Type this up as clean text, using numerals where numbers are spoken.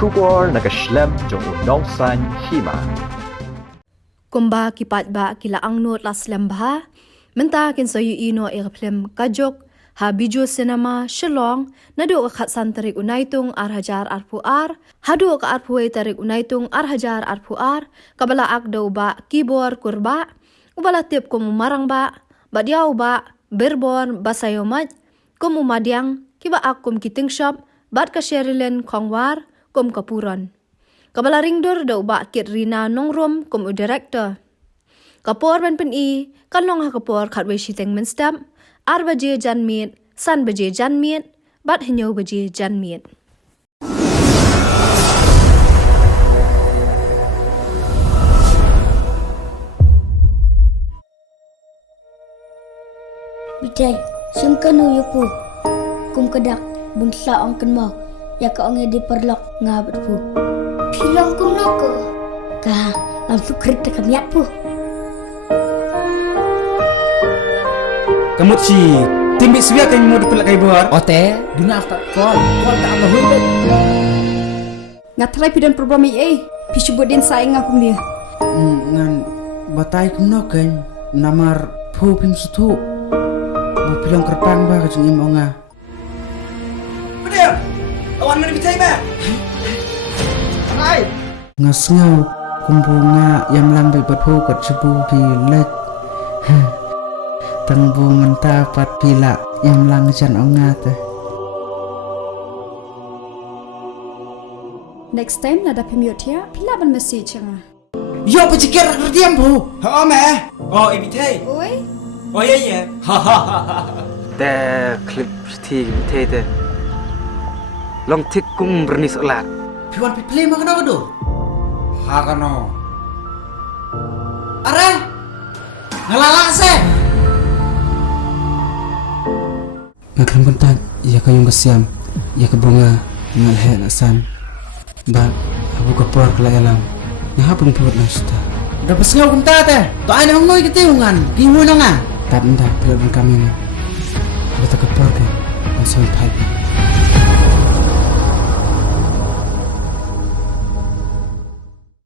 Kubor nagaslem jong unongsan hima. Kumba kipat ba kila ang not las lembha, menta kin so yu ino irplem kajok, ha bijo sinema shilong, nado ka khatsan tarik unaitung arhajar arpuar, hado ka arpuwe tarik unaitung arhajar arpuar, kabala akdaw ba kibor kurba, ubala tip kumu marang ba diaw ba, berbon basayomat, kumu madyang, kiba akum kiting shop, bat ka sherilen kongwar, kum kapuran. Kabala ringdor daw ba kit rina nongrom kum u director. Kapor ban pen i, kanlong ha kapor katwe shiteng men stamp, ar baje jan miet, san baje jan miet, bat hinyo baje jan miet. Bijay, sungkanu yupu, kum kedak, bungsa ang kenmau, ya ka ang di perlok ngabat pu. Pilang kum nako, ka langsung kereta kamiat pu. Kamu si timbik suya kan mau dipelak kai buar. Ote, dunia after call tak apa hulun. Ngatrai pidan problem pishu bodin saing aku dia. Ngan batai kum no kan namar pu pim sutu. Bu pilang kerpang ba kajeng imonga. Pedem, awan mana bitai ba? Hai. Ngasngau kumbunga yang lambai berpu kat sebu pilek. Tangbungan tapat pila yang langjan ongat. Next time nada pemiotia pila ban message nga. Yo pecikir kerdiam bu. Oh meh. Oh ibitay. Oi. Oh iya. Te klip sthi ibitay te. Long tik kum bernis elat. Piwan piplay makana do. Hakano. Are. Ngalala se. Ngakram bentak, ia kayung kesiam, ia kebunga, ngalhe lasan. Ba, abu kapor kelayalam, ngahapun piwat nasta. Udah pesngau kunta teh, to ai nang noi ketiungan, kiwu nanga. Tanda, pilih kami na. Ada kapor ke, langsung pai.